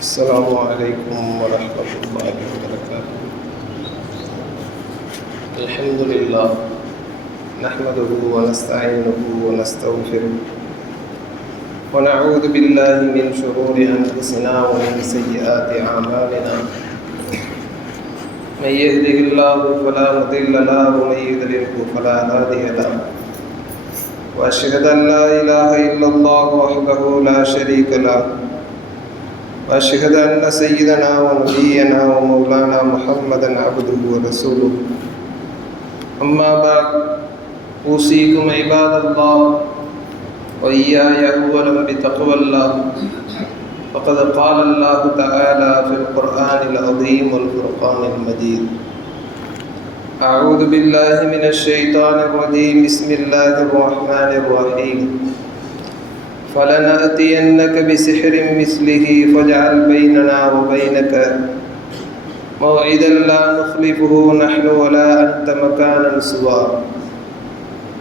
السلام عليكم ورحمة الله وبركاته. الحمد لله نحمده ونستعينه ونستغفره ونعوذ بالله من شرور أنفسنا ومن سيئات أعمالنا. من يهده الله فلا مضل له ومن يضلله فلا هادي له. وأشهد أن لا إله إلا الله وحده لا شريك له. وأشهد أن سيدنا ونبينا ومولانا محمدا عبده ورسوله. أما بعد، أوصيكم عباد الله وإياي أولا بتقوى الله. فقد قال الله تعالى في القرآن العظيم والفرقان المجيد: أعوذ بالله من الشيطان الرجيم. بسم الله الرحمن الرحيم. فلنأتينك بسحر مثله فاجعل بيننا وبينك موعدا لا نخلفه نحن ولا أنت مكانا سوى.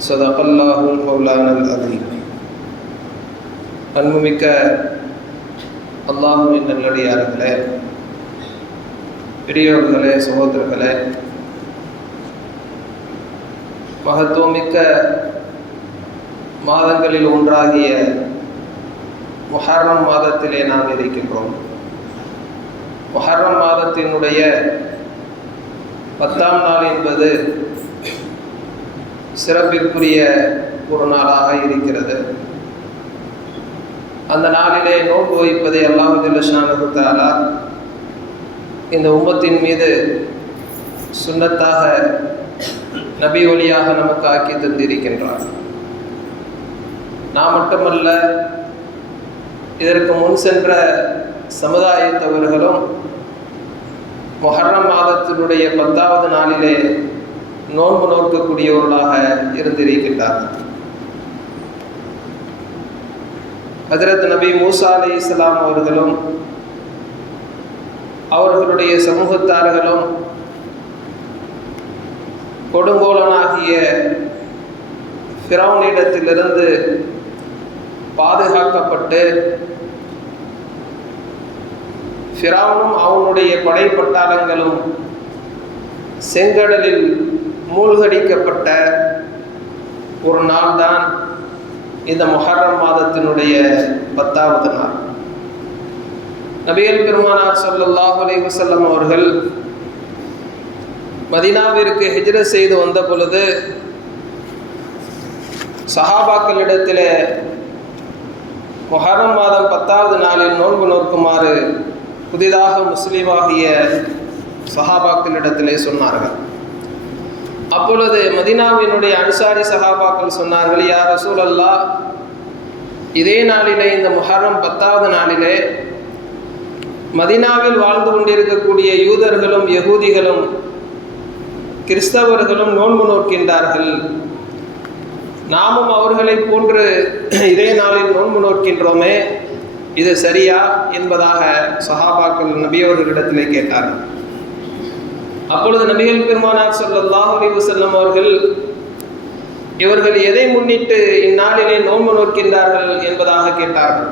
صدق الله مولانا العظيم. அன்புமிக்க அல்லாஹ்வின் நல்லடியார்களே, பெரியோர்களே, சகோதரர்களே, மகத்துவமிக்க மாதங்களில் ஒன்றாகிய முஹர்ரம் மாதத்திலே நாம் இருக்கின்றோம். முஹர்ரம் மாதத்தினுடைய 10ஆம் நாள் என்பது சிறப்பிற்குரிய ஒரு நாளாக இருக்கிறது. அந்த நாளிலே நோன்பு வைப்பதை அல்லாஹ் ஜல்ல ஷானஹு தஆலா இந்த உம்மத்தின் மீது சுன்னத்தாக நபி வழியாக நமக்கு ஆக்கி தந்திருக்கின்றார். நாம் மட்டுமல்ல, இதற்கு முன் சென்ற சமுதாயத்தவர்களும் முஹர்ரம் மாதத்தினுடைய 10வது நாளிலே நோன்பு நோக்கக்கூடியவர்களாக இருந்திருக்கின்றார்கள். ஹஜ்ரத் நபி மூசா அலைஹிஸ்ஸலாம் அவர்களும் அவர்களுடைய சமூகத்தார்களும் கொடுங்கோலனாகிய ஃபிரௌனிடத்திலிருந்து பாதுகாக்கப்பட்டு ஃபிரௌனும் அவனுடைய படைப்பட்டாளங்களும் செங்கடலில் மூழ்கடிக்கப்பட்ட ஒரு நாள் தான் இந்த முஹர்ரம் மாதத்தினுடைய 10வது நாள். நபிகள் பெருமானார் ஸல்லல்லாஹு அலைஹி வஸல்லம் அவர்கள் மதீனாவிற்கு ஹிஜ்ரத் செய்து வந்த பொழுது சஹாபாக்களிடத்தில் முஹர்ரம் மாதம் 10வது நாளில் நோன்பு நோக்குமாறு புதிதாக முஸ்லீமாகிய சஹாபாக்களிடத்திலே சொன்னார்கள். அப்பொழுது மதீனாவினுடைய அன்சாரி சஹாபாக்கள் சொன்னார்கள்: யா ரசூலல்லாஹ், இதே நாளிலே, இந்த முஹர்ரம் 10வது நாளிலே மதீனாவில் வாழ்ந்து கொண்டிருக்கக்கூடிய யூதர்களும் யகூதிகளும் கிறிஸ்தவர்களும் நோன்பு நோக்கின்றார்கள். நாமும் அவர்களை போன்று இதே நாளில் நோன்பு நோக்கின்றோமே, இது சரியா என்பதாக சஹாபாக்கள் நபியவர்களிடத்திலே கேட்டார்கள். அப்பொழுது நபிகள் பெருமானார் ஸல்லல்லாஹு அலைஹி வஸல்லம் அவர்கள் இவர்கள் எதை முன்னிட்டு இந்நாளிலே நோன்பு நோக்கின்றார்கள் என்பதாக கேட்டார்கள்.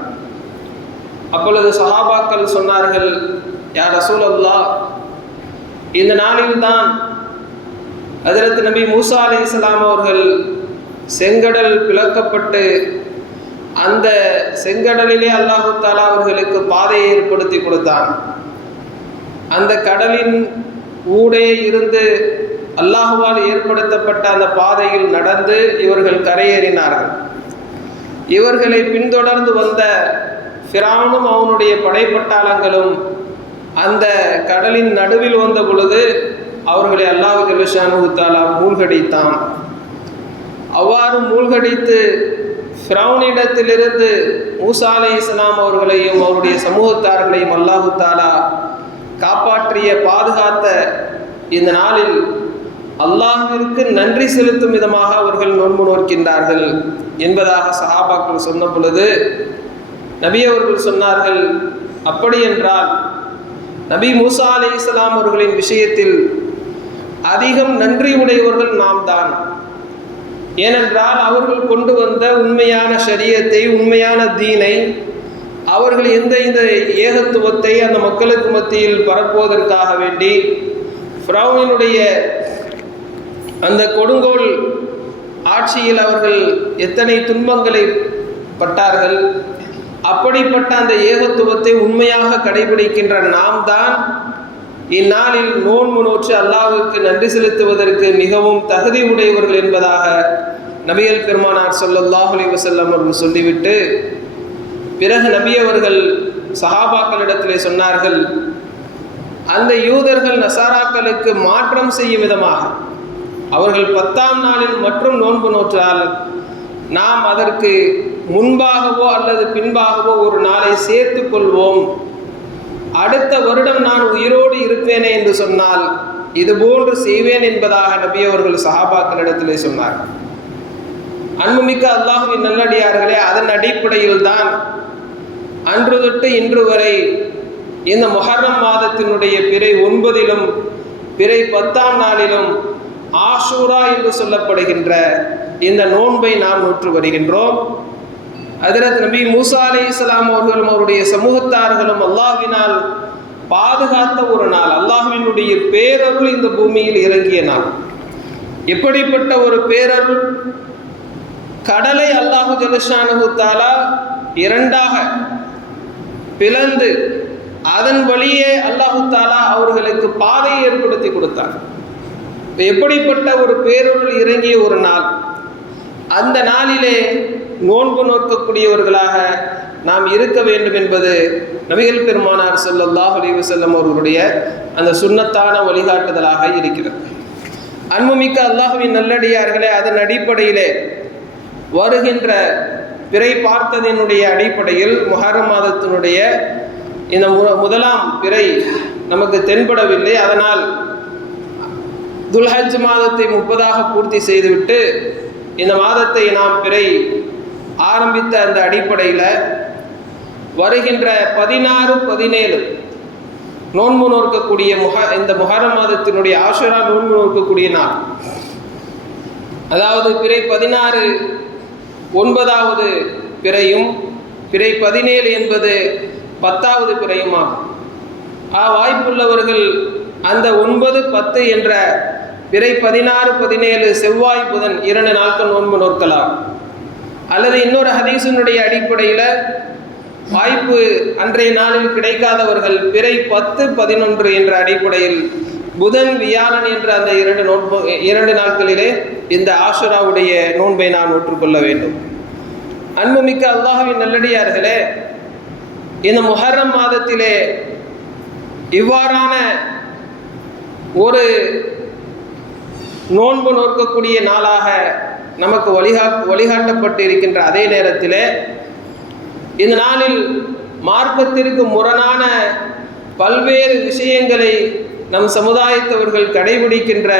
அப்பொழுது சஹாபாக்கள் சொன்னார்கள்: யா ரசூலல்லாஹ், இந்த நாளில்தான் ஹஜ்ரத் நபி மூசா அலைஹிஸ்ஸலாம் அவர்கள் செங்கடல் பிளக்கப்பட்டு அந்த செங்கடலிலே அல்லாஹு தஆலா அவர்களுக்கு பாதையை ஏற்படுத்தி கொடுத்தான். அந்த கடலின் ஊடே இருந்து அல்லாஹுவால் ஏற்படுத்தப்பட்ட அந்த பாதையில் நடந்து இவர்கள் கரையேறினார்கள். இவர்களை பின்தொடர்ந்து வந்த ஃபிரௌனும் அவனுடைய படைப்பட்டாளங்களும் அந்த கடலின் நடுவில் வந்த பொழுது அவர்களை அல்லாஹ் ஜல்ல ஷானஹு தஆலா மூழ்கடித்தான். அவ்வாறு மூழ்கடித்து ஃபிரௌனிடத்திலிருந்து மூசா அலைஹிஸ்ஸலாம் அவர்களையும் அவருடைய சமூகத்தார்களையும் அல்லாஹு தஆலா காப்பாற்றிய பாதுகாத்த இந்த நாளில் அல்லாஹ்விற்கு நன்றி செலுத்தும் விதமாக அவர்கள் நோன்பு நோக்கின்றார்கள் என்பதாக சஹாபாக்கள் சொன்ன பொழுது நபி அவர்கள் சொன்னார்கள்: அப்படி என்றால் நபி மூசா அலைஹிஸ்ஸலாம் அவர்களின் விஷயத்தில் அதிகம் நன்றி உடையவர்கள் நாம் தான். ஏனென்றால் அவர்கள் கொண்டு வந்த உண்மையான ஷரியத்தை, உண்மையான தீனை, அவர்கள் இந்த ஏகத்துவத்தை அந்த மக்களுக்கு மத்தியில் பரப்புவதற்காக வேண்டி ஃபிரௌனினுடைய அந்த கொடுங்கோல் ஆட்சியில் அவர்கள் எத்தனை துன்பங்களை பட்டார்கள். அப்படிப்பட்ட அந்த ஏகத்துவத்தை உண்மையாக கடைபிடிக்கின்ற நாம் தான் இந்நாளில் நோன்பு நோற்று அல்லாஹ்வுக்கு நன்றி செலுத்துவதற்கு மிகவும் தகுதி உடையவர்கள் என்பதாக நபிகள் பெருமானார் ஸல்லல்லாஹு அலைஹி வஸல்லம் அவர்கள் சொல்லிவிட்டு, பிறகு நபி அவர்கள் சஹாபாக்களிடத்திலே சொன்னார்கள், அந்த யூதர்கள் நசாராக்களுக்கு மாற்றம் செய்யும் விதமாக அவர்கள் 10ஆம் நாளில் மற்றும் நோன்பு நோற்றால் நாம் அதற்கு முன்பாகவோ அல்லது பின்பாகவோ ஒரு நாளை சேர்த்து கொள்வோம். அடுத்த வருடம் நான் உயிரோடு இருப்பேனே என்று சொன்னால் இதுபோன்று செய்வேன் என்பதாக நபி அவர்கள் சஹாபாக்களிடத்திலே சொன்னார். அன்புமிக்க அல்லாஹ்வின் நல்லடியார்களே, அதன் அடிப்படையில் தான் அன்று தொட்டு இன்று வரை இந்த முஹர்ரம் மாதத்தினுடைய பிறை 9லும் பிறை 10ஆம் நாளிலும் ஆஷூரா என்று சொல்லப்படுகின்ற இந்த நோன்பை நாம் நோற்று வருகின்றோம். ஹஜ்ரத் நபி மூசா அலைஹிஸ்ஸலாம் அவர்களும் அவருடைய சமூகத்தார்களும் அல்லாஹ்வினால் பாதுகாத்த ஒரு நாள், அல்லாஹ்வினுடைய பேரருள் இந்த பூமியில் இறங்கிய நாள். எப்படிப்பட்ட ஒரு பேரருள்! கடலை அல்லாஹு ஜல்லஷானஹு தஆலா இரண்டாக பிளந்து அதன் வழியே அல்லாஹு தஆலா அவர்களுக்கு பாதையை ஏற்படுத்தி கொடுத்தார். எப்படிப்பட்ட ஒரு பேரருள் இறங்கிய ஒரு நாள்! அந்த நாளிலே நோன்பு நோக்கக்கூடியவர்களாக நாம் இருக்க வேண்டும் என்பது நபிகள் பெருமானார் ஸல்லல்லாஹு அலைஹி வஸல்லம் அவர்களுடைய அந்த சுன்னத்தான வழிகாட்டுதலாக இருக்கிறது. அன்புமிக்க அல்லாஹ்வின் நல்லடியார்களே, அதன் அடிப்படையிலே வருகின்ற பிறை பார்த்ததினுடைய அடிப்படையில் முஹர்ரம் மாதத்தினுடைய இந்த முதலாம் பிறை நமக்கு தென்படவில்லை. அதனால் துல்ஹஜ் மாதத்தை 30ஆக பூர்த்தி செய்துவிட்டு இந்த மாதத்தை நாம் பிறை ஆரம்பித்த அந்த அடிப்படையில் வருகின்ற 16, 17 நோன்பு நோக்கக்கூடிய இந்த முஹர்ரம் மாதத்தினுடைய ஆஷுரா நோன்பு நோக்கக்கூடிய நாள். அதாவது பிறை 16 9வது பிறையும் பிறை 17 என்பது 10வது பிறையுமாகும். வாய்ப்புள்ளவர்கள் அந்த 9, 10 என்ற பிறை 16, 17 செவ்வாய் புதன் 2 நாட்கள் நோன்பு நோக்கலாம். அல்லது இன்னொரு ஹதீஸினுடைய அடிப்படையில் வாய்ப்பு அன்றைய நாளில் கிடைக்காதவர்கள் பிறை 10, 11 என்ற அடிப்படையில் புதன், வியாழன் என்ற அந்த 2 நாட்களிலே இந்த ஆஷுராவுடைய நோன்பை நாம் நோற்றுக்கொள்ள வேண்டும். அன்புமிக்க அல்லாஹ்வின் நல்லடியார்களே, இந்த முஹர்ரம் மாதத்திலே இவ்வாறான ஒரு நோன்பு நோக்கக்கூடிய நாளாக நமக்கு வழிகாட்டப்பட்டு இருக்கின்ற அதே நேரத்தில் இந்த நாளில் மார்க்கத்திற்கு முரணான பல்வேறு விஷயங்களை நம் சமுதாயத்தவர்கள் கடைபிடிக்கின்ற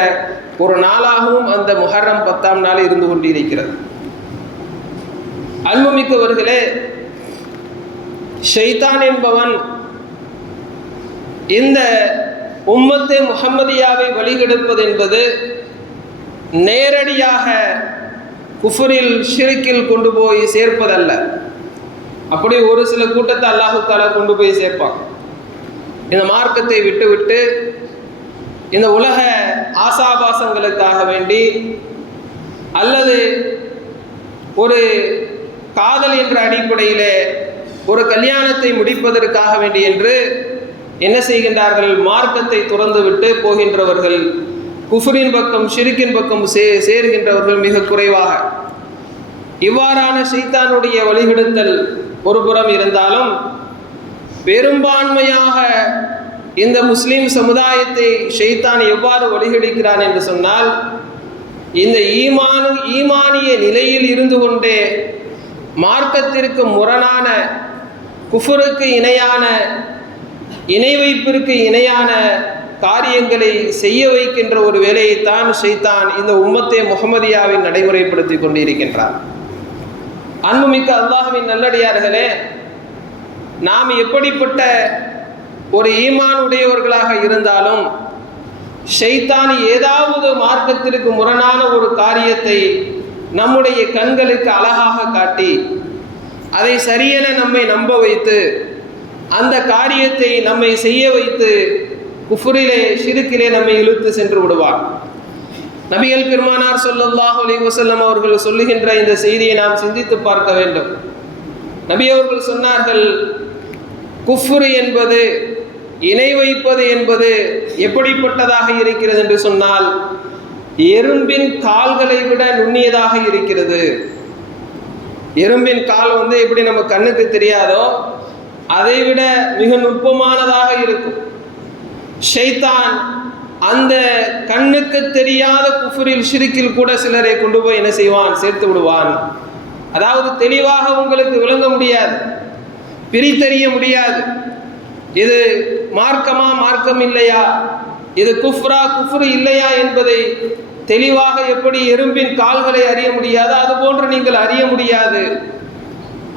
ஒரு நாளாகவும் அந்த முஹர்ரம் 10ஆம் நாள் இருந்து கொண்டிருக்கிறது. அன்புமிக்கவர்களே, ஷைத்தான் என்பவன் இந்த உம்மத்தே முஹம்மதியாவை வழிகெடுப்பது என்பது நேரடியாக குஃபரில் ஷிர்கில் கொண்டு போய் சேர்ப்பதல்ல. அப்படி ஒரு சில கூட்டத்தை அல்லாஹு தஆலா கொண்டு போய் சேர்ப்பான். இந்த மார்க்கத்தை விட்டுவிட்டு இந்த உலக ஆசாபாசங்களுக்காக வேண்டி அல்லது ஒரு காதல் என்ற அடிப்படையிலே ஒரு கல்யாணத்தை முடிப்பதற்காக வேண்டி என்று என்ன செய்கின்றார்கள்? மார்க்கத்தை துறந்து விட்டு போகின்றவர்கள், குஃப்ரின் பக்கம் ஷிர்கின் பக்கம் சேர்கின்றவர்கள் மிக குறைவாக. இவ்வாறான ஷைத்தானுடைய வழிகெடுத்தல் ஒரு புறம் இருந்தாலும் பெரும்பான்மையாக இந்த முஸ்லிம் சமுதாயத்தை ஷைத்தான் எவ்வாறு வழிகெடுக்கிறான் என்று சொன்னால், இந்த ஈமானிய நிலையில் இருந்து கொண்டே மார்க்கத்திற்கு முரணான, குஃபருக்கு இணையான, இணை வைப்பிற்கு இணையான காரியங்களை செய்ய வைக்கின்ற ஒரு வேலையைத்தான் ஷைத்தான் இந்த உம்மத்தே முஹம்மதியாவை நடைமுறைப்படுத்தி கொண்டிருக்கின்றார். அன்புமிக்க அல்லாஹ்வின் நல்லடியார்களே, நாம் எப்படிப்பட்ட ஒரு ஈமான் உடையவர்களாக இருந்தாலும் ஷைத்தான் ஏதாவது மார்க்கத்திற்கு முரணான ஒரு காரியத்தை நம்முடைய கண்களுக்கு அழகாக காட்டி அதை சரியென நம்மை நம்ப வைத்து அந்த காரியத்தை நம்மை செய்ய வைத்து குஃப்ரிலே ஷிர்கிலே நம்மை இழுத்து சென்று விடுவார். நபிகள் பெருமானார் ஸல்லல்லாஹு அலைஹி வஸல்லம் அவர்கள் சொல்லுகின்ற இந்த செய்தியை நாம் சிந்தித்து பார்க்க வேண்டும். நபி அவர்கள் சொன்னார்கள், குஃப்ரு என்பது, இணை வைப்பது என்பது எப்படிப்பட்டதாக இருக்கிறது என்று சொன்னால், எறும்பின் கால்களை விட நுண்ணியதாக இருக்கிறது. எறும்பின் கால் எப்படி நம்ம கண்ணுக்கு தெரியாதோ அதை விட மிக நுட்பமானதாக இருக்கும். ஷைத்தான் அந்த கண்ணுக்கு தெரியாத குஃப்ரில் ஷிர்கில் கூட சிலரை கொண்டு போய் என்ன செய்வான், சேர்த்து விடுவான். அதாவது தெளிவாக உங்களுக்கு விளங்க முடியாது, பிரித்தறிய முடியாது. இது மார்க்கமா மார்க்கம் இல்லையா, இது குஃப்ரா குஃப்ரு இல்லையா என்பதை தெளிவாக எப்படி எறும்பின் கால்களை அறிய முடியாது, அதுபோன்று நீங்கள் அறிய முடியாது.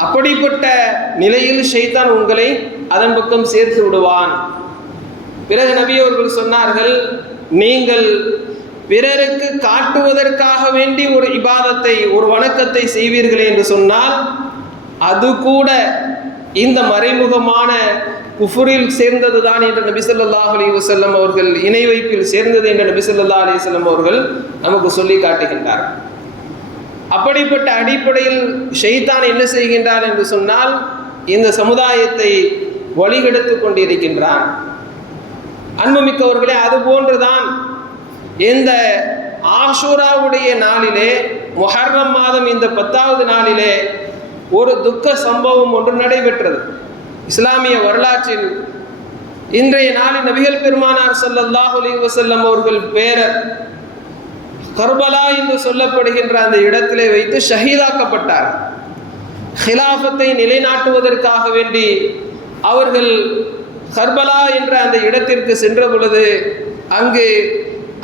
அப்படிப்பட்ட நிலையில் ஷைத்தான் உங்களை அதன் பக்கம் சேர்த்து விடுவான். பிறகு நபி அவர்கள் சொன்னார்கள், நீங்கள் பிறருக்கு காட்டுவதற்காக வேண்டி ஒரு இபாதத்தை, ஒரு வணக்கத்தை செய்வீர்கள் என்று சொன்னால் அது கூட இந்த மறைமுகமான குஃப்ரில் சேர்ந்தது தான் என்று நபி ஸல்லல்லாஹு அலைஹி வஸல்லம் அவர்கள், இணை வைப்பில் சேர்ந்தது என்று நபி ஸல்லல்லாஹு அலைஹி வஸல்லம் அவர்கள் நமக்கு சொல்லி காட்டுகின்றார். அப்படிப்பட்ட அடிப்படையில் ஷைத்தான் என்ன செய்கின்றான் என்று சொன்னால், இந்த சமுதாயத்தை வழிகெடுத்து கொண்டிருக்கின்றான். அன்புமிக்கவர்களே, அதுபோன்றுதான் இந்த ஆஷூராவுடைய நாளிலே, முஹர்ரம் மாதம் இந்த 10வது நாளிலே ஒரு துக்க சம்பவம் ஒன்று நடைபெற்றது. இஸ்லாமிய வரலாற்றில் இன்றைய நாளில் நபிகள் பெருமானார் ஸல்லல்லாஹு அலைஹி வஸல்லம் அவர்கள் பேரர் கர்பலா என்று சொல்லப்படுகின்ற அந்த இடத்திலே வைத்து ஷஹீதாக்கப்பட்டார். ஹிலாஃபத்தை நிலைநாட்டுவதற்காக வேண்டி அவர்கள் கர்பலா என்ற அந்த இடத்திற்கு சென்ற பொழுது அங்கு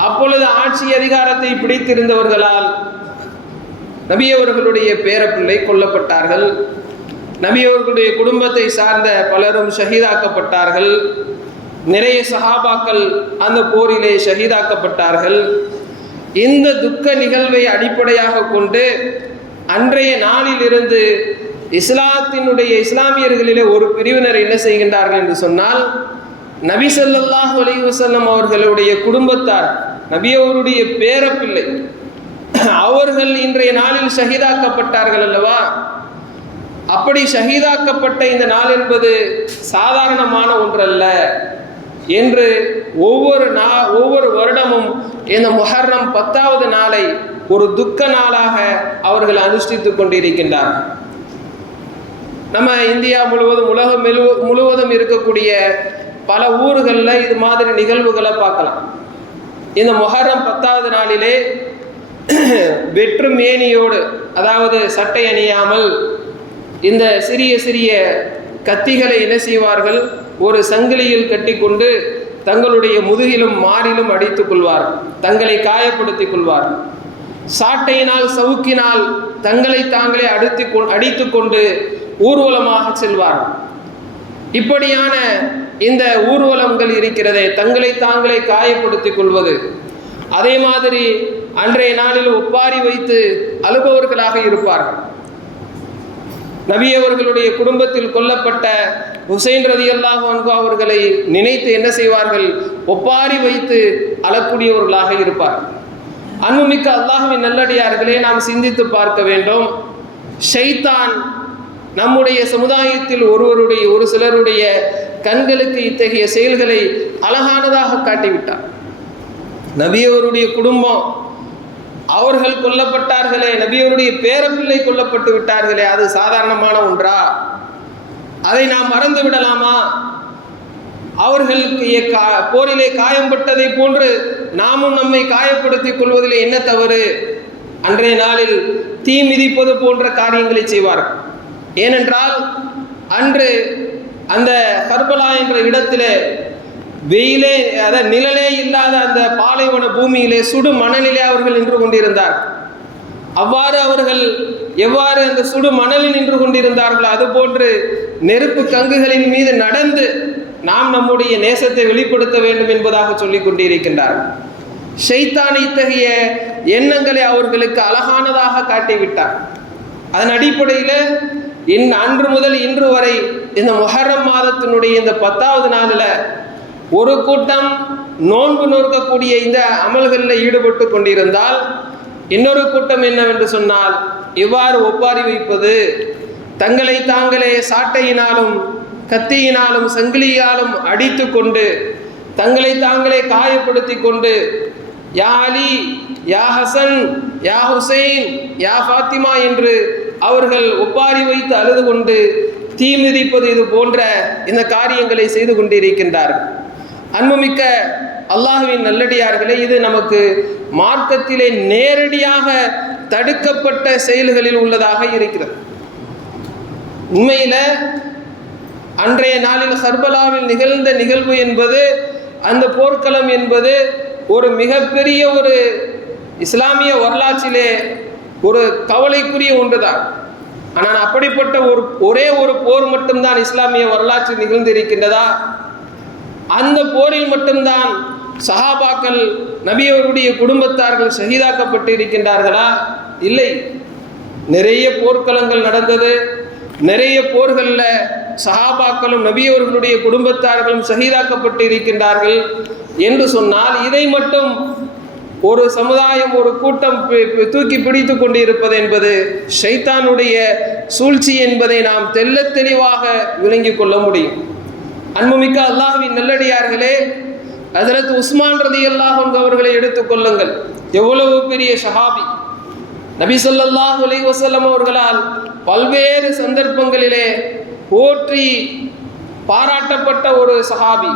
அப்பொழுது ஆட்சி அதிகாரத்தை பிடித்திருந்தவர்களால் நபி அவர்களுடைய பேரப்பிள்ளை கொல்லப்பட்டார்கள். நபி அவர்களுடைய குடும்பத்தை சார்ந்த பலரும் ஷஹீதாக்கப்பட்டார்கள். நிறைய சஹாபாக்கள் அந்த போரிலே ஷஹீதாக்கப்பட்டார்கள். இந்த துக்க நிகழ்வை அடிப்படையாக கொண்டு அன்றைய நாளிலிருந்து இஸ்லாமியர்களிலே ஒரு பிரிவினர் என்ன செய்கின்றார்கள் என்று சொன்னால், நபி ஸல்லல்லாஹு அலைஹி வஸல்லம் அவர்களுடைய குடும்பத்தார், நபி அவருடைய பேரப்பிள்ளை, அவர்கள் இன்றைய நாளில் ஷஹீதாக்கப்பட்டார்கள் அல்லவா, அப்படி ஷஹீதாக்கப்பட்ட இந்த நாள் என்பது சாதாரணமான ஒன்றல்ல என்று ஒவ்வொரு வருடமும் இந்த முஹர்ரம் 10வது நாளை ஒரு துக்க நாளாக அவர்கள் அனுஷ்டித்துக் கொண்டிருக்கின்றார்கள். நம்ம இந்தியா முழுவதும், உலகம் முழுவதும் இருக்கக்கூடிய பல ஊர்களில் இது மாதிரி நிகழ்வுகளை பார்க்கலாம். இந்த முஹர்ரம் 10வது நாளிலே வெற்று மேனியோடு, அதாவது சட்டை அணியாமல், இந்த சிறிய சிறிய கத்திகளை என்ன செய்வார்கள், ஒரு சங்கிலியில் கட்டிக்கொண்டு தங்களுடைய முதுகிலும் மாரிலும் அடித்துக் கொள்வார், தங்களை காயப்படுத்திக் கொள்வார். சாட்டையினால் சவுக்கினால் தங்களை தாங்களே அடித்து கொண்டு ஊர்வலமாக செல்வார்கள். இப்படியான இந்த ஊர்வலங்கள் இருக்கிறதே, தங்களை தாங்களே காயப்படுத்திக் கொள்வது, அதே மாதிரி அன்றைய நாளில் ஒப்பாரி வைத்து அழுபவர்களாக இருப்பார்கள். நபி அவர்களுடைய குடும்பத்தில் கொல்லப்பட்ட ஹுசைன் ரலியல்லாஹு அன்ஹு அவர்களை நினைத்து என்ன செய்வார்கள், ஒப்பாரி வைத்து அழக்கூடியவர்களாக இருப்பார்கள். அன்புமிக்க அல்லாஹ்வின் நல்லடியார்களே, நாம் சிந்தித்து பார்க்க வேண்டும். ஷைத்தான் நம்முடைய சமுதாயத்தில் ஒரு சிலருடைய கண்களுக்கு இத்தகைய செயல்களை அழகானதாக காட்டிவிட்டார். நபி அவருடைய குடும்பம், அவர்கள் கொல்லப்பட்டார்களே, நபியவருடைய பேரப்பிள்ளை கொல்லப்பட்டு விட்டார்களே, அது சாதாரணமான ஒன்றா? அதை நாம் மறந்து விடலாமா? அவர்களுக்கு போரிலே காயம்பட்டதை போன்று நாமும் நம்மை காயப்படுத்திக் கொள்வதிலே என்ன தவறு? அன்றைய நாளில் தீ மிதிப்பது போன்ற காரியங்களை செய்வார்கள். ஏனென்றால் அன்று அந்த கர்பலா என்ற இடத்திலே வெயிலே, அதாவது நிழலே இல்லாத அந்த பாலைவன பூமியிலே, சுடு மணலிலே அவர்கள் நின்று கொண்டிருந்தார். அவ்வாறு அவர்கள் எவ்வாறு அந்த சுடு மணலில் நின்று கொண்டிருந்தார்களோ அதுபோன்று நெருப்பு கங்குகளின் மீது நடந்து நாம் நம்முடைய நேசத்தை வெளிப்படுத்த வேண்டும் என்பதாக சொல்லிக் கொண்டிருக்கின்றார். ஷைத்தான் இத்தகைய எண்ணங்களை அவர்களுக்கு அழகானதாக காட்டிவிட்டார். அதன் அடிப்படையில் அன்று முதல் இன்று வரை இந்த முஹர்ரம் மாதத்தினுடைய இந்த 10வது நாளில் ஒரு கூட்டம் நோன்பு நோக்கக்கூடிய இந்த அமல்களில் ஈடுபட்டு கொண்டிருந்தால், இன்னொரு கூட்டம் என்னவென்று சொன்னால், இவ்வாறு ஒப்பாரி வைப்பது, தங்களை தாங்களே சாட்டையினாலும் கத்தியினாலும் சங்கிலியாலும் அடித்து கொண்டு தங்களை தாங்களே காயப்படுத்தி கொண்டு யா அலி, யா ஹசன், யா ஹுசைன், யா ஃபாத்திமா என்று அவர்கள் ஒப்பாரி வைத்து அழுது கொண்டு தீ மிதிப்பது, இது போன்ற இந்த காரியங்களை செய்து கொண்டிருக்கின்றார்கள். அன்புமிக்க அல்லாஹ்வின் நல்லடியார்களே, இது நமக்கு மார்க்கத்திலே நேரடியாக தடுக்கப்பட்ட செயல்களில் உள்ளதாக இருக்கிறது. உண்மையில் அன்றைய நாளில் கர்பலாவில் நிகழ்ந்த நிகழ்வு என்பது, அந்த போர்க்களம் என்பது ஒரு மிகப்பெரிய ஒரு இஸ்லாமிய வரலாற்றிலே ஒரு கவலைக்குரிய ஒன்றுதான். ஆனால் அப்படிப்பட்ட ஒரே ஒரு போர் மட்டும்தான் இஸ்லாமிய வரலாற்றில் நிகழ்ந்திருக்கின்றதா? அந்த போரில் மட்டும்தான் சஹாபாக்கள், நபியவருடைய குடும்பத்தார்கள் ஷஹீதாக்கப்பட்டு இருக்கின்றார்களா? இல்லை. நிறைய போர்க்களங்கள் நடந்தது. நிறைய போர்களில் சஹாபாக்களும் நபியவர்களுடைய குடும்பத்தார்களும் ஷஹீதாக்கப்பட்டு இருக்கின்றார்கள் என்று சொன்னால், இதை மட்டும் ஒரு சமுதாயம், ஒரு கூட்டம் தூக்கி பிடித்து கொண்டு இருப்பது என்பது ஷைத்தானுடைய சூழ்ச்சி என்பதை நாம் தெள்ள தெளிவாக விளங்கிக் கொள்ள முடியும். அன்புமிக்க அல்லாஹ்வின் நல்லடியார்களே, ஹஜ்ரத் உஸ்மான் ரலியல்லாஹு அன்ஹு அவர்களை எடுத்துக்கொள்ளுங்கள். எவ்வளவு பெரிய சஹாபி! நபி ஸல்லல்லாஹு அலைஹி வஸல்லம் அவர்களால் பல்வேறு சந்தர்ப்பங்களிலே போற்றி பாராட்டப்பட்ட ஒரு சஹாபி.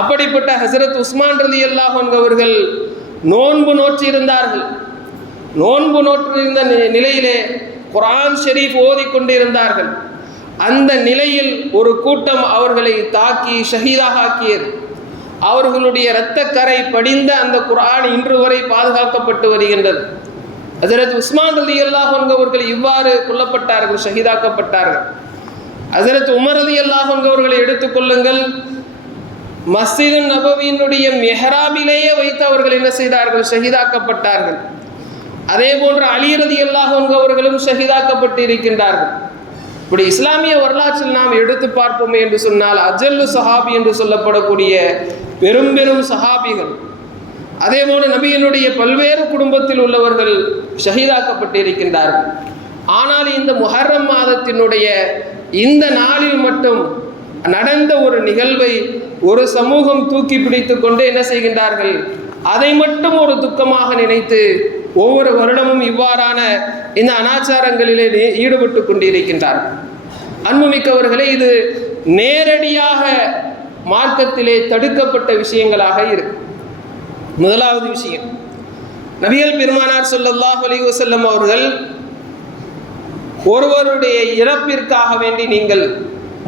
அப்படிப்பட்ட ஹஜ்ரத் உஸ்மான் ரலியல்லாஹு அன்ஹு அவர்கள் நோன்பு நோற்றிருந்தார்கள். நோன்பு நோற்றிருந்த நிலையிலே குர்ஆன் ஷரீஃப் ஓதிக்கொண்டிருந்தார்கள். அந்த நிலையில் ஒரு கூட்டம் அவர்களை தாக்கி ஷஹீதாக ஆக்கியது. அவர்களுடைய இரத்தக்கரை படிந்த அந்த குர்ஆன் இன்று வரை பாதுகாக்கப்பட்டு வருகின்றது. ஹஜ்ரத் உஸ்மான் ரலியல்லாஹு அன்ஹு அவர்கள் இவ்வாறு கொல்லப்பட்டார்கள், ஷஹீதாக்கப்பட்டார்கள். ஹஜ்ரத் உமர் ரலியல்லாஹு அன்ஹு அவர்களை எடுத்துக்கொள்ளுங்கள். மஸ்ஜிது நபவியினுடைய மெஹராபிலேயே வைத்து அவர்கள் என்ன செய்தார்கள்? ஷஹீதாக்கப்பட்டார்கள். அதே போன்று அலி ரலியல்லாஹு அன்ஹு அவர்களும் ஷஹீதாக்கப்பட்டு இருக்கின்றார்கள். இப்படி இஸ்லாமிய வரலாற்றில் நாம் எடுத்து பார்ப்போமே என்று சொன்னால், அஜல்லு சஹாபி என்று சொல்லப்படக்கூடிய பெரும் பெரும் சஹாபிகள், அதே போல நபியினுடைய பல்வேறு குடும்பத்தில் உள்ளவர்கள் ஷஹீதாக்கப்பட்டிருக்கின்றார்கள். ஆனால் இந்த முஹர்ரம் மாதத்தினுடைய இந்த நாளில் மட்டும் நடந்த ஒரு நிகழ்வை ஒரு சமூகம் தூக்கி பிடித்து கொண்டு என்ன செய்கின்றார்கள்? அதை மட்டும் ஒரு துக்கமாக நினைத்து ஒவ்வொரு வருடமும் இவ்வாறான இந்த அனாச்சாரங்களிலே ஈடுபட்டு கொண்டிருக்கின்றார்கள். அன்புமிக்கவர்களே, இது நேரடியாக மார்க்கத்திலே தடுக்கப்பட்ட விஷயங்களாக இருக்கு. முதலாவது விஷயம், நபிகள் பெருமானார் ஸல்லல்லாஹு அலைஹி வஸல்லம் அவர்கள் ஒருவருடைய இறப்பிற்காக வேண்டி நீங்கள்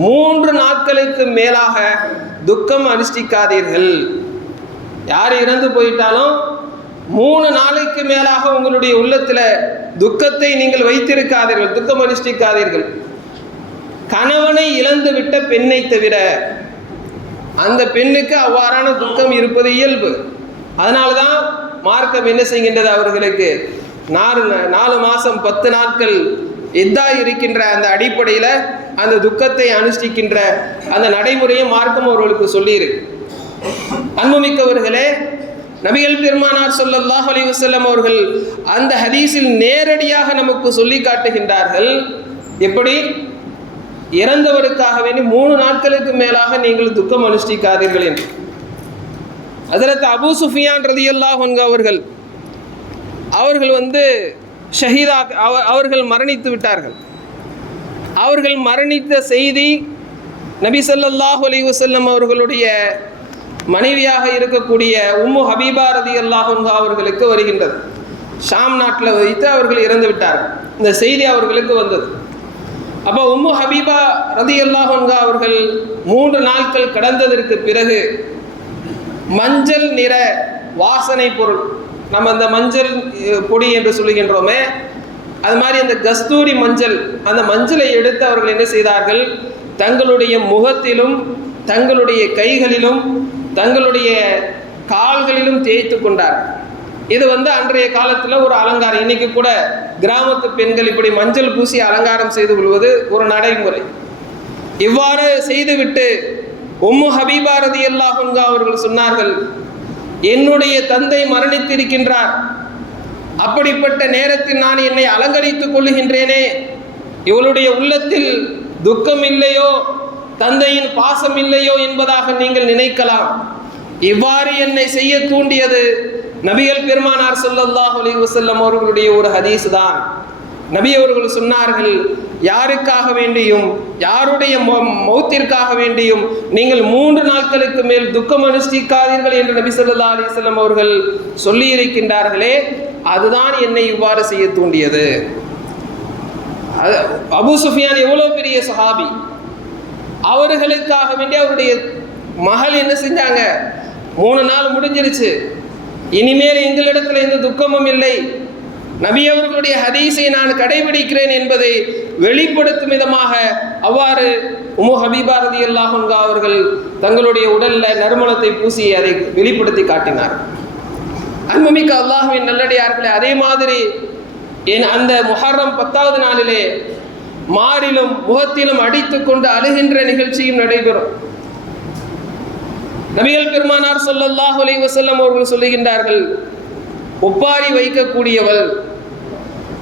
3 நாட்களுக்கு மேலாக துக்கம் அனுஷ்டிக்காதீர்கள். யார் இறந்து போயிட்டாலும் 3 நாளைக்கு மேலாக உங்களுடைய உள்ளத்தில் துக்கத்தை நீங்கள் வைத்திருக்காதீர்கள், துக்கம் அனுஷ்டிக்காதீர்கள். கணவனை இழந்து விட்ட பெண்ணை தவிர அந்த பெண்ணுக்கு அவ்வாறான துக்கம் இருப்பது இயல்பு. அதனால்தான் மார்க்கம் என்ன செய்கின்றது? அவர்களுக்கு 4 மாதம் 10 நாட்கள் இத்தா இருக்கின்ற அந்த அடிப்படையில் அந்த துக்கத்தை அனுஷ்டிக்கின்ற அந்த நடைமுறையை மார்க்கம் அவர்களுக்கு சொல்லியிருக்கு. அன்புமிக்கவர்களே, நபிகள் பெருமானார் ஸல்லல்லாஹு அலைஹி வஸல்லம் அவர்கள் அந்த ஹதீஸில் நேரடியாக நமக்கு சொல்லி காட்டுகின்றார்கள். எப்படி? இறந்தவருக்காக வேண்டி 3 நாட்களுக்கு மேலாக நீங்கள் துக்கம் அனுஷ்டிக்காதீர்கள் என்று. ஹஜ்ரத் அபூ சுஃபியான் ரலியல்லாஹு அன்ஹு அவர்கள் அவர்கள் மரணித்து விட்டார்கள். அவர்கள் மரணித்த செய்தி நபி ஸல்லல்லாஹு அலைஹி வஸல்லம் அவர்களுடைய மனைவியாக இருக்கக்கூடிய உம்மு ஹபீபா ரலியல்லாஹு அன்ஹா அவர்களுக்கு வருகின்றது. ஷாம் நாட்டில் வைத்து அவர்கள் இறந்து விட்டார்கள். இந்த செய்தி அவர்களுக்கு வந்தது. அப்போ உம்மு ஹபீபா ரலியல்லாஹு அன்ஹா அவர்கள் 3 நாட்கள் கடந்ததற்கு பிறகு மஞ்சள் நிற வாசனை பொருள், நம்ம அந்த மஞ்சள் பொடி என்று சொல்லுகின்றோமே, அது மாதிரி அந்த கஸ்தூரி மஞ்சள், அந்த மஞ்சளை எடுத்து அவர்கள் என்ன செய்தார்கள்? தங்களுடைய முகத்திலும் தங்களுடைய கைகளிலும் தங்களுடைய கால்களிலும் தேய்த்து கொண்டார். இது அன்றைய காலத்தில் ஒரு அலங்காரம். இன்னைக்கு கூட கிராமத்து பெண்கள் இப்படி மஞ்சள் பூசி அலங்காரம் செய்து கொள்வது ஒரு நடைமுறை. இவ்வாறு செய்துவிட்டு உம்மு ஹபீபா ரலியல்லாஹு அன்ஹா அவர்கள் சொன்னார்கள், என்னுடைய தந்தை மரணித்திருக்கின்றார், அப்படிப்பட்ட நேரத்தில் நான் என்னை அலங்கரித்துக் கொள்ளுகின்றேனே, இவளுடைய உள்ளத்தில் துக்கம் இல்லையோ, தந்தையின் பாசம் இல்லையோ என்பதாக நீங்கள் நினைக்கலாம். இவ்வாறு என்னை செய்ய தூண்டியது நபிகள் பெருமானார் ஸல்லல்லாஹு அலைஹி வஸல்லம் அவர்களுடைய ஒரு ஹதீஸ் தான். நபி அவர்கள் சொன்னார்கள், யாருக்காக வேண்டியும் யாருடைய மௌத்திற்காக வேண்டியும் நீங்கள் 3 நாட்களுக்கு மேல் துக்கம் அனுஷ்டிக்காதீர்கள் என்று நபி ஸல்லல்லாஹு அலைஹி வஸல்லம் அவர்கள் சொல்லி இருக்கின்றார்களே, அதுதான் என்னை இவ்வாறு செய்ய தூண்டியது. அபூ சுஃபியான் எவ்வளவு பெரிய சஹாபி, அவர்களுக்காக வேண்டி அவருடைய மகள் என்ன செஞ்சாங்க, 3 நாள் முடிஞ்சிருச்சு, இனிமேல் எங்களிடத்துல எந்த துக்கமும் இல்லை, நபி அவர்களுடைய ஹதீஸை நான் கடைபிடிக்கிறேன் என்பதை வெளிப்படுத்தும் விதமாக அவ்வாறு உம்மு ஹபீபா ரலியல்லாஹு அன்ஹா அவர்கள் தங்களுடைய உடல்ல நறுமணத்தை பூசி அதை வெளிப்படுத்தி காட்டினார். அன்புமிக்க அல்லாஹ்வின் நல்லடியார்களே, அதே மாதிரி அந்த முஹர்ரம் 10வது நாளிலே மாரிலும் முகத்திலும் அடித்து கொண்டு அழுகின்ற நிகழ்ச்சியும் நடைபெறும். நபிகள் பெருமானார் ஸல்லல்லாஹு அலைஹி வஸல்லம் அவர்கள் சொல்லுகின்றார்கள், ஒப்பாரி வைக்கக்கூடியவள்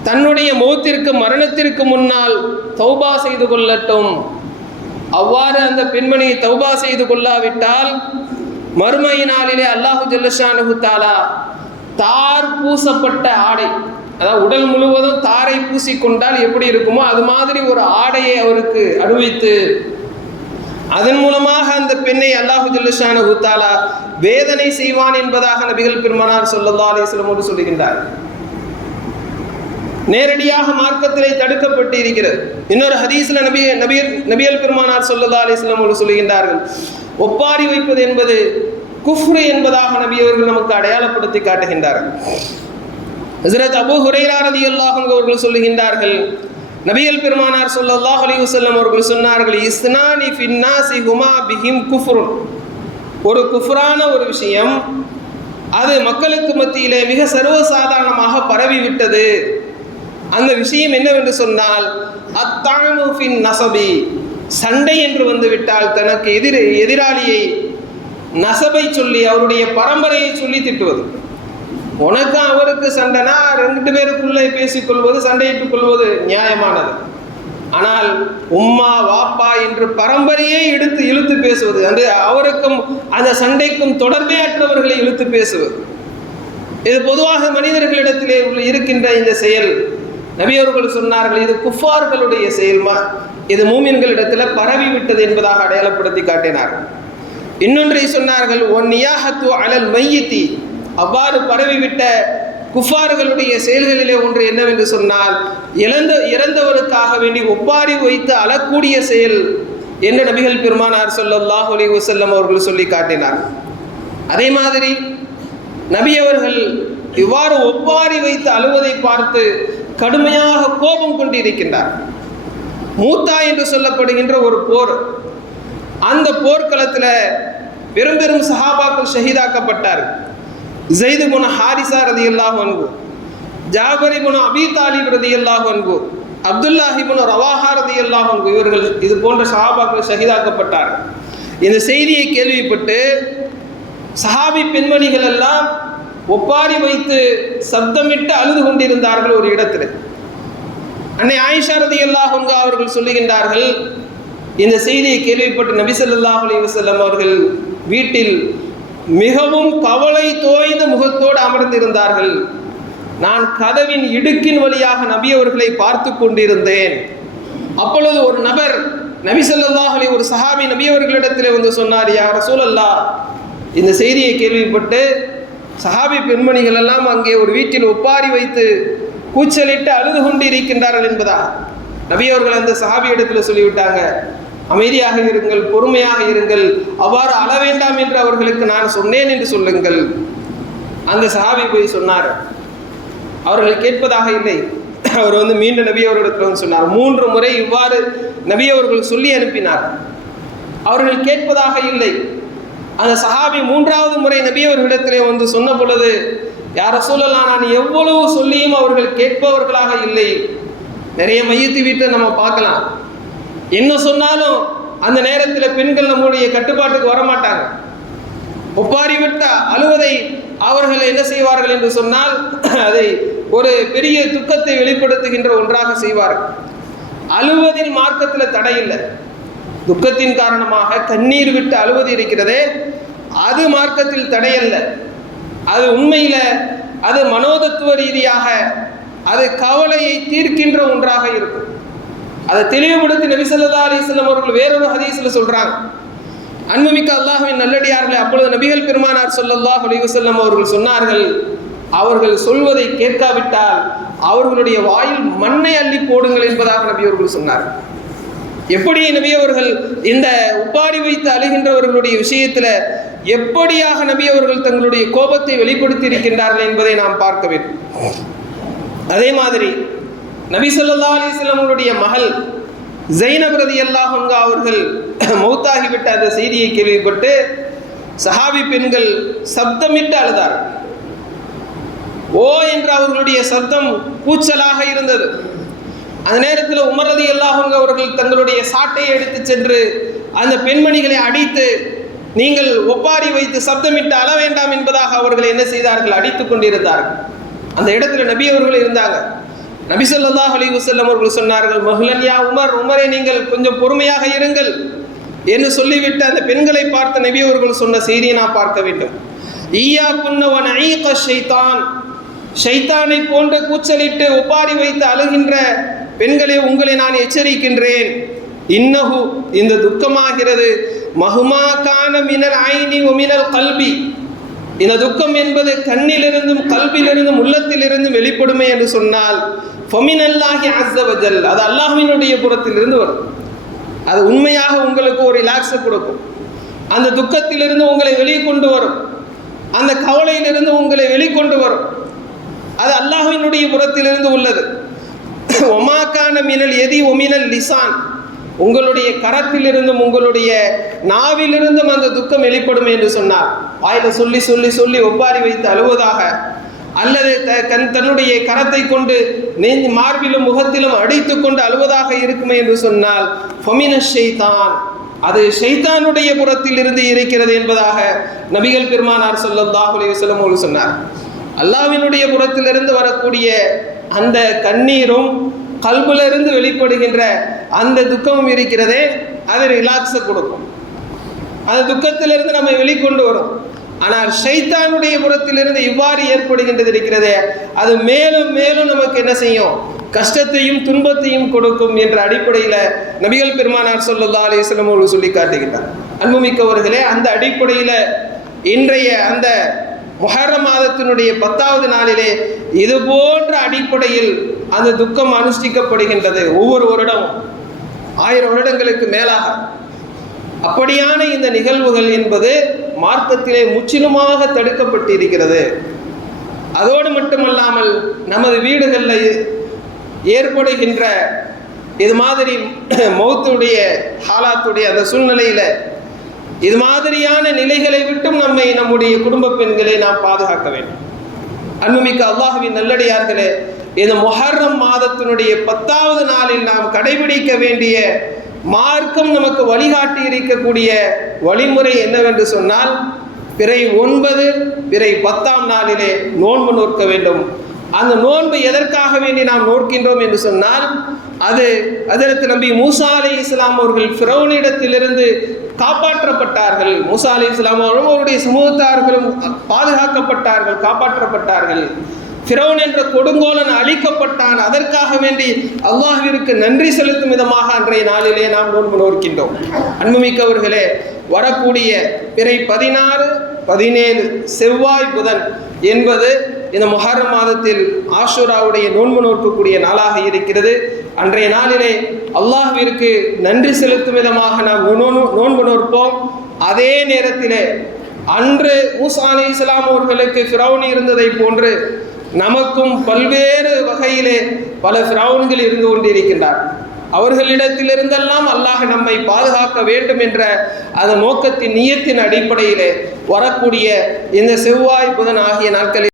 தன்னுடைய மௌத்திற்கு மரணத்திற்கு முன்னால் தௌபா செய்து கொள்ளட்டும். அவ்வாறு அந்த பெண்மணி தௌபா செய்து கொள்ளாவிட்டால் மறுமையினாலிலே அல்லாஹு ஜல்லஷானுஹு தஆலா தார் பூசப்பட்ட ஆடை, அதாவது உடல் முழுவதும் தாரை பூசிக்கொண்டால் எப்படி இருக்குமோ அது மாதிரி ஒரு ஆடையை அவருக்கு அணிவித்து அதன் மூலமாக அந்த பெண்ணை அல்லாஹு ஜல்லஷானுஹு தஆலா வேதனை செய்வான் என்பதாக நபிகள் பெருமானார் ஸல்லல்லாஹு அலைஹி வஸல்லம் சொல்லுகின்றார். நேரடியாக மார்க்கத்திலே தடுக்கப்பட்டு இருக்கிறது. இன்னொரு ஹதீஸ்ல நபிகள் பெருமானார் ஸல்லல்லாஹு அலைஹி வஸல்லம் சொல்லுகின்றார்கள், ஒப்பாரி வைப்பது என்பது குஃப்ரு என்பதாக நபி அவர்கள் நமக்கு அடையாளப்படுத்தி காட்டுகின்றார்கள். ஹஜ்ரத் அபூ ஹுரைரா ரலியல்லாஹு அன்ஹு அவர்கள் சொல்லுகின்றார்கள், நபிகள் பெருமானார் ஸல்லல்லாஹு அலைஹி வஸல்லம் அவர்கள் சொன்னார்கள், இஸ்னானி ஃபின்னாசி ஹுமா பிஹிம் குஃப்ருன், ஒரு குஃப்ரான ஒரு விஷயம் அது மக்களுக்கு மத்தியிலே மிக சர்வசாதாரணமாக பரவிவிட்டது. அந்த விஷயம் என்னவென்று சொன்னால், அத்தானு ஃபின் நஸபி, சண்டை என்று வந்துவிட்டால் தனக்கு எதிராளியை நசபை சொல்லி அவருடைய பரம்பரையை சொல்லி திட்டுவது. உனக்கும் அவருக்கு சண்டைனா 2 பேருக்குள்ளே பேசிக்கொள்வது, சண்டையிட்டுக் கொள்வது நியாயமானது. ஆனால் உம்மா வாப்பா என்று பரம்பரையை இழுத்து பேசுவது, அந்த அவருக்கும் அந்த சண்டைக்கும் தொடர்பே அற்றவர்களை இழுத்து பேசுவது, இது பொதுவாக மனிதர்களிடத்திலே இருக்கின்ற இந்த செயல். நபி அவர்கள் சொன்னார்கள், இது குஃபார்களுடைய செயல்மா, இது மூமின்களிடத்தில் பரவிவிட்டது என்பதாக அடையாளப்படுத்தி காட்டினார். இன்னொன்றை சொன்னார்கள், ஒன்னியாஹத்து அலல் மையித்தி, அவ்வாறு பரவிவிட்ட குஃபார்களுடைய செயல்களிலே ஒன்று என்னவென்று சொன்னால், இறந்தவருக்காக வேண்டி ஒப்பாரி வைத்து அழக்கூடிய செயல் என்று நபிகள் பெருமானார் ஸல்லல்லாஹு அலைஹி வஸல்லம் அவர்கள் சொல்லி காட்டினார். அதே மாதிரி நபி அவர்கள் இவ்வாறு ஒப்பாரி வைத்து அழுவதை பார்த்து கடுமையாக கோபம் கொண்டிருக்கின்றார். மூத்தா என்று சொல்லப்படுகின்ற ஒரு போர், அந்த போர்க்களத்தில் பெரும் சஹாபாக்கள் ஷஹீதாக்கப்பட்டார். ஸைத் இப்னு ஹாரிஸா ரலியல்லாஹு அன்ஹு, ஜாபர் இப்னு அபீ தாலிப் ரலியல்லாஹு அன்ஹு, அப்துல்லாஹ் இப்னு ரவாஹா ரலியல்லாஹு அன்ஹு, இவர்கள் இது போன்ற சஹாபாக்கள் ஷஹீதாக்கப்பட்டார். இந்த செய்தியை கேள்விப்பட்டு சஹாபி பெண்மணிகள் எல்லாம் ஒப்பாரி வைத்து சப்தமிட்டு அழுது கொண்டிருந்தார்கள் ஒரு இடத்தில். அன்னை ஆயிஷா ரலியல்லாஹு அன்ஹா அவர்கள் சொல்லுகின்றார்கள், இந்த செய்தியை கேள்விப்பட்டு நபி ஸல்லல்லாஹு அலைஹி வஸல்லம் அவர்கள் வீட்டில் மிகவும் கவலை தோய்ந்த முகத்தோடு அமர்ந்திருந்தார்கள். நான் கதவின் இடுக்கின் வழியாக நபி அவர்களை பார்த்து கொண்டிருந்தேன். அப்பொழுது ஒரு நபர் நபி ஸல்லல்லாஹு அலைஹி ஒரு சஹாபி நபி அவர்களிடத்தில் வந்து சொன்னார், யா ரசூலல்லாஹ், இந்த செய்தியை கேள்விப்பட்டு சஹாபி பெண்மணிகள் எல்லாம் அங்கே ஒரு வீட்டில் ஒப்பாரி வைத்து கூச்சலிட்டு அழுது கொண்டு இருக்கின்றார்கள் என்பதா நபி அவர்கள் அந்த சஹாபி இடத்துல சொல்லிவிட்டாங்க, அமைதியாக இருங்கள், பொறுமையாக இருங்கள், அவ்வாறு அழ வேண்டாம் என்று அவர்களுக்கு நான் சொன்னேன் என்று சொல்லுங்கள். அந்த சஹாபி போய் சொன்னார். அவர்கள் கேட்பதாக இல்லை. அவர் மீண்டும் நபி அவர்களிடத்தில் வந்து சொன்னார். 3 முறை இவ்வாறு நபி அவர்கள் சொல்லி அனுப்பினார். அவர்கள் கேட்பதாக இல்லை. அந்த சஹாபி 3வது முறை நபி அவர்களிடத்திலே வந்து சொன்ன பொழுது, யா ரசூலல்லாஹ், நான் எவ்வளவு சொல்லியும் அவர்கள் கேட்பவர்களாக இல்லை. நிறைய மையத்து வீட்டை நம்ம பார்க்கலாம், என்ன சொன்னாலும் அந்த நேரத்தில் பெண்கள் நம்முடைய கட்டுப்பாட்டுக்கு வரமாட்டாங்க. ஒப்பாரி விட்ட அழுவதை அவர்கள் என்ன செய்வார்கள் என்று சொன்னால், அதை ஒரு பெரிய துக்கத்தை வெளிப்படுத்துகின்ற ஒன்றாக செய்வார்கள். அழுவதில் மார்க்கத்தில் தடை இல்லை. துக்கத்தின் காரணமாக கண்ணீர் விட்டு அழுவது இருக்கிறதே, அது மார்க்கத்தில் தடையல்ல. அது உண்மையில அது மனோதத்துவ ரீதியாக அது கவலையை தீர்க்கின்ற ஒன்றாக இருக்கும். அதை தெளிவுபடுத்தி நபி ஸல்லல்லாஹு அலைஹி வஸல்லம் அவர்கள் வேறொரு ஹதீஸ்ல சொல்றாங்க. அன்புமிக்க அல்லாஹ்வின் நல்லடியார்களே, அப்பொழுது நபிகள் பெருமானார் ஸல்லல்லாஹு அலைஹி வஸல்லம் அவர்கள் சொன்னார்கள், அவர்கள் சொல்வதை கேட்காவிட்டால் அவர்களுடைய வாயில் மண்ணை அள்ளி போடுங்கள் என்பதாக நபி அவர்கள் சொன்னார்கள். எப்படி நபி அவர்கள் இந்த உப்பாரி வைத்து அழுகின்றவர்களுடைய விஷயத்துல எப்படியாக நபி அவர்கள் தங்களுடைய கோபத்தை வெளிப்படுத்தி இருக்கின்றார்கள் என்பதை நாம் பார்க்க வேண்டும். அதே மாதிரி நபி ஸல்லல்லாஹு அலைஹி வஸல்லம் அவருடைய மகள் ஸைனப் ரலியல்லாஹு அன்ஹா அவர்கள் மௌத்தாகிவிட்ட அந்த செய்தியை கேள்விப்பட்டு சஹாபி பெண்கள் சப்தமிட்டு அழுதார். ஓ என்று அவர்களுடைய சப்தம் கூச்சலாக இருந்தது. அந்த நேரத்தில் உமர் ரலியல்லாஹு அன்ஹு அவர்கள் தங்களுடைய சாட்டையை எடுத்து சென்று அந்த பெண்மணிகளை அடித்து, நீங்கள் ஒப்பாரி வைத்து சப்தமிட்டு அழ வேண்டாம் என்பதாக அவர்களை என்ன செய்தார்கள், அடித்துக் கொண்டிருந்தார்கள். அந்த இடத்துல நபி அவர்கள் இருந்தாங்க. நபி ஸல்லல்லாஹு அலைஹி வஸல்லம் அவர்கள் சொன்னார்கள், மஹ்லன் யா உமர், உமரே நீங்கள் கொஞ்சம் பொறுமையாக இருங்கள் என்று சொல்லிவிட்டு அந்த பெண்களை பார்த்த நபி அவர்கள் சொன்ன செய்தியை நாம் பார்க்க வேண்டும். ஈயாக்குன்ன வ நஈக ஷைத்தான், ஷைத்தானை போன்ற கூச்சலிட்டு ஒப்பாரி வைத்து அழுகின்ற பெண்களே, உங்களை நான் எச்சரிக்கின்றேன். இன்னஹு, இந்த துக்கமாகிறது, மஹுமா கான மினல் ஐனி வ மினல் கல்பி, இந்த துக்கம் என்பது கண்ணிலிருந்தும் கல்பிலிருந்தும் உள்ளத்திலிருந்தும் வெளிப்படுமே என்று சொன்னால், ஃபமினல்லாஹி அஸ்ஸ வஜல், அது அல்லாஹ்வினுடைய புறத்திலிருந்து வரும். அது உண்மையாக உங்களுக்கு ஒரு ரிலாக்ஸை கொடுக்கும். அந்த துக்கத்திலிருந்து உங்களை வெளிக்கொண்டு வரும், அந்த கவலையிலிருந்து உங்களை வெளிக்கொண்டு வரும். அது அல்லாஹ்வினுடைய புறத்திலிருந்து உள்ளது. ஒமாக்கான மினல் எதி ஒமினல் லிசான், உங்களுடைய கரத்திலிருந்தும் உங்களுடைய நாவிலிருந்தும் அந்த துக்கம் வெளிப்படும் என்று சொன்னார். வாயில சொல்லி சொல்லி சொல்லி ஒப்பாரி வைத்து அழுவதாக, அல்லது தன்னுடைய கரத்தை கொண்டு மார்பிலும் முகத்திலும் அடித்து கொண்டு அழுவதாக இருக்குமே என்று சொன்னால் ஃபமின ஷைத்தான், அது ஷைத்தானுடைய புறத்தில் இருந்து இருக்கிறது என்பதாக நபிகள் பெருமானார் ஸல்லல்லாஹு அலைஹி வஸல்லம் அவர்கள் சொன்னார். அல்லாஹ்வினுடைய புறத்திலிருந்து வரக்கூடிய அந்த கண்ணீரும் கல்பிலிருந்து வெளிப்படுகின்ற அந்த துக்கமும் இருக்கிறதே, அது ரிலாக்ஸை கொடுக்கும். அந்த துக்கத்திலிருந்து நம்ம வெளிக்கொண்டு வரும். ஆனால் ஷைத்தானுடைய புறத்திலிருந்து இவ்வாறு ஏற்படுகின்றது இருக்கிறதே, அது மேலும் மேலும் நமக்கு என்ன செய்யும், கஷ்டத்தையும் துன்பத்தையும் கொடுக்கும் என்ற அடிப்படையில் நபிகள் பெருமானார் ஸல்லல்லாஹு அலைஹி வஸல்லம் அவர்கள் சொல்லி காட்டுகின்றார். அன்புமிக்கவர்களே, அந்த அடிப்படையில் இன்றைய அந்த முஹர்ரம் மாதத்தினுடைய 10வது நாளிலே இது போன்ற அடிப்படையில் அந்த துக்கம் அனுஷ்டிக்கப்படுகின்றது. ஒவ்வொரு வருடமும் 1000 வருடங்களுக்கு மேலாக அப்படியான இந்த நிகழ்வுகள் என்பது மார்க்கத்திலே முற்றிலுமாக தடுக்கப்பட்டு இருக்கிறது. அதோடு மட்டுமல்லாமல் நமது வீடுகளில் ஏற்படுகின்ற இது மாதிரி மௌத்துடைய ஹாலாத்துடைய அந்த சூழ்நிலையில் இது மாதிரியான நிலைகளை விட்டும் நம்முடைய குடும்ப பெண்களை நாம் பாதுகாக்க வேண்டும். அன்புமிக்க அல்லாஹ்வின் நல்லடியார்களே, இந்த முஹர்ரம் மாதத்தினுடைய 10வது நாளில் நாம் கடைபிடிக்க வேண்டிய மார்க்கம் நமக்கு வழிகாட்டி இருக்கக்கூடிய வழிமுறை என்னவென்று சொன்னால், பிறை 9 பிறை 10ஆம் நாளிலே நோன்பு நோக்க வேண்டும். அந்த நோன்பு எதற்காக வேண்டி நாம் நோக்கின்றோம் என்று சொன்னால், அது ஹஜ்ரத் நபி மூசா அலைஹிஸ்ஸலாம் அவர்கள் ஃபிரௌனிடத்திலிருந்து காப்பாற்றப்பட்டார்கள். மூசா அலைஹிஸ்ஸலாம் அவர்களும் அவருடைய சமூகத்தார்களும் பாதுகாக்கப்பட்டார்கள், காப்பாற்றப்பட்டார்கள். ஃபிரௌன் என்ற கொடுங்கோலன் அழிக்கப்பட்டான். அதற்காக வேண்டி அல்லாஹ்விற்கு நன்றி செலுத்தும் விதமாக அன்றைய நாளிலே நாம் நோன்பு நோக்கின்றோம். அன்புமிக்கவர்களே, வரக்கூடிய பிறை 16, 17 செவ்வாய் புதன் என்பது இந்த முஹர்ரம் மாதத்தில் ஆஷூராவுடைய நோன்பு நோக்கக்கூடிய நாளாக இருக்கிறது. அன்றைய நாளிலே அல்லாஹ்விற்கு நன்றி செலுத்தும் விதமாக நாம் நோன்பு நோற்போம். அதே நேரத்திலே அன்று மூசா அலைஹிஸ்ஸலாம் அவர்களுக்கு ஃபிரௌன் இருந்ததை போன்று நமக்கும் பல்வேறு வகையிலே பல ஃபிரௌன்கள் இருந்து கொண்டிருக்கின்றார். அவர்களிடத்திலிருந்தெல்லாம் அல்லாஹ் நம்மை பாதுகாக்க வேண்டும் என்ற அந்த நோக்கத்தின் நியத்தின் அடிப்படையிலே வரக்கூடிய இந்த செவ்வாய் புதன் ஆகிய நாட்களில்